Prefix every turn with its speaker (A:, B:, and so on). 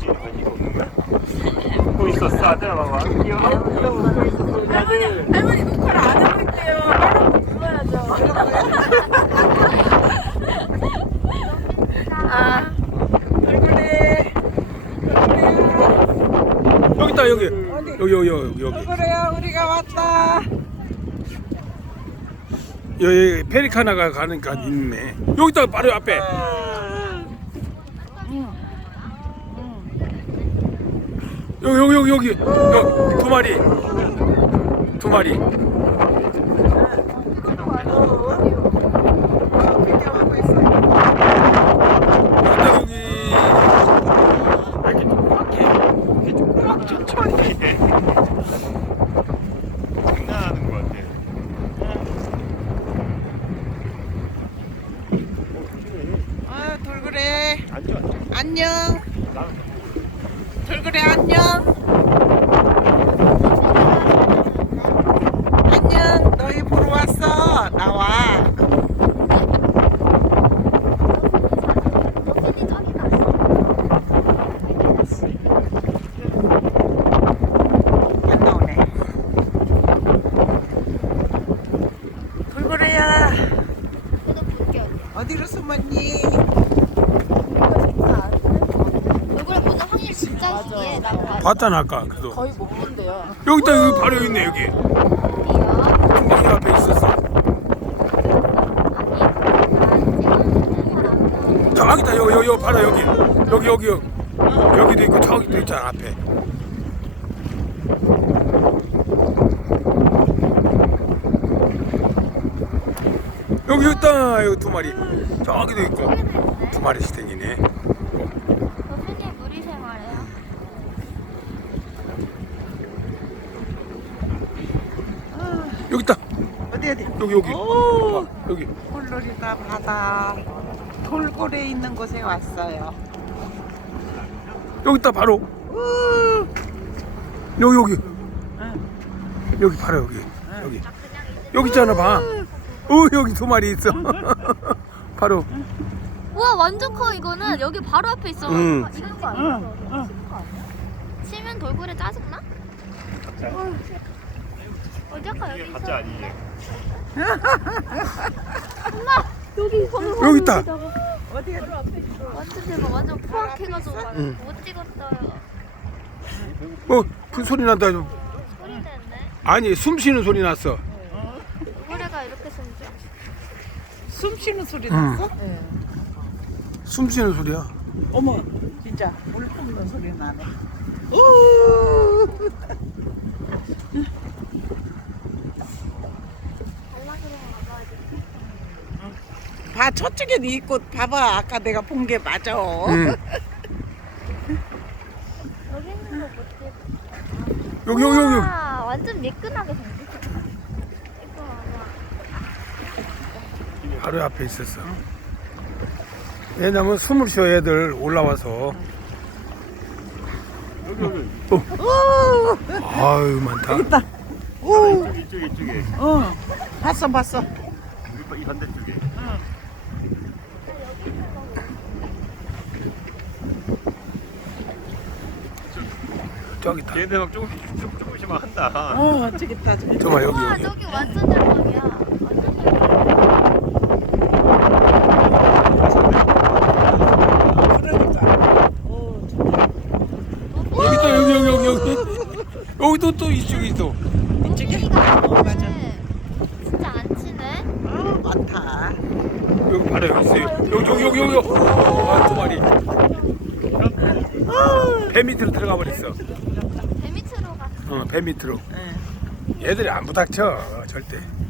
A: 웃고 있었어. 아들아 봐봐. 귀여워. 웃고 있었어. 우리 아들.
B: 할머니 녹화를 안 하고 있대요. 빨리 불러야죠. 아, 얼굴에.
C: 여기 있다 여기. 여기.
B: 얼굴에요, 우리가 왔다.
C: 여기 페리카나가 가니까 있네. 여기 있다 바로 앞에. 여기 두 마리.
B: 비교하고 있어.
C: 여기.
A: 천천히. 장난하는 것 같아.
B: 아, 돌고래.
A: 앉아.
B: 안녕. 돌고래 안녕. 안녕. 너희 보러 왔어. 나와. 안 나오네. 돌고래야. 어디로 숨었니?
D: 얼굴에 보는 확률 진짜 있기에 나
C: 봤잖아 아까. 그래도.
B: 거의 못 본대요.
C: 여기 있다 여기 바로 여기 있네 여기. 중방이 앞에 있었어. 저기다 여기 바로 여기. 여기도 있고 저기도 있잖아 앞에. 여기 있다 여기 두 마리. 저기도 있고 두 마리씩 댕기네.
D: 선생님 무리 생활해요?
C: 여기 있다.
B: 어디?
C: 여기.
B: 오,
C: 여기.
B: 홀로리다 바다. 돌고래 있는 곳에 왔어요.
C: 여기 있다 바로.
B: 우,
C: 여기.
B: 응.
C: 여기 바로 여기. 여기 있잖아 봐. 여기 두 마리 있어. 바로.
D: 우와 완전 커 이거는 여기 바로 앞에 있어.
C: 응.
D: 이거 거 아니야?
B: 응.
D: 치면 돌고래 짜증나? 어디 아까 여기 있어?
A: 가짜 아니지?
D: 엄마 여기 손을
C: 여기 있다.
B: 어디에?
D: 완전 대박 완전 포악해가지고
C: 응.
D: 못 찍었어요.
C: 그 소리 난다.
D: 소리 냈네.
C: 아니 숨 쉬는 소리 났어.
D: 돌고래가 이렇게 숨죠?
B: 숨 쉬는 소리
C: 응.
B: 났어?
C: 숨 쉬는 소리야.
B: 어머, 진짜 물 뿜는 소리 나네. 우, 봐, 저쪽에 네 꽃 봐봐. 아까 내가 본 게 맞아.
C: 응.
D: 여기 있는 거 못 찍어.
C: 여기.
D: 우와, 완전 매끈하게 생겼어. 이거 봐봐.
C: 바로 앞에 있었어. 왜냐면 숨을 쉬어 애들 올라와서.
A: 여기.
C: 아유 많다.
B: 있다. 오,
A: 이쪽에.
B: 봤어.
A: 이 반대쪽에.
C: 저기 있다.
A: 얘네들 막 조금씩만 한다.
B: 저기 있다.
C: 저봐 여기.
D: 우와 저기 완전 대박이야. 완전 대박.
B: 그러니까. 오, 좋다.
C: 여기 있다 여기. 여기도 또 이쪽에 있어.
B: 이쪽에? 맞아.
D: 진짜 안 치네.
B: 많다.
C: 여기 바로 여기 있어요. 여기. 두 마리. 배 밑으로 들어가 버렸어.
D: 배 밑으로 갔어.
C: 배 밑으로.
B: 응.
C: 얘들이 안 부닥쳐 절대.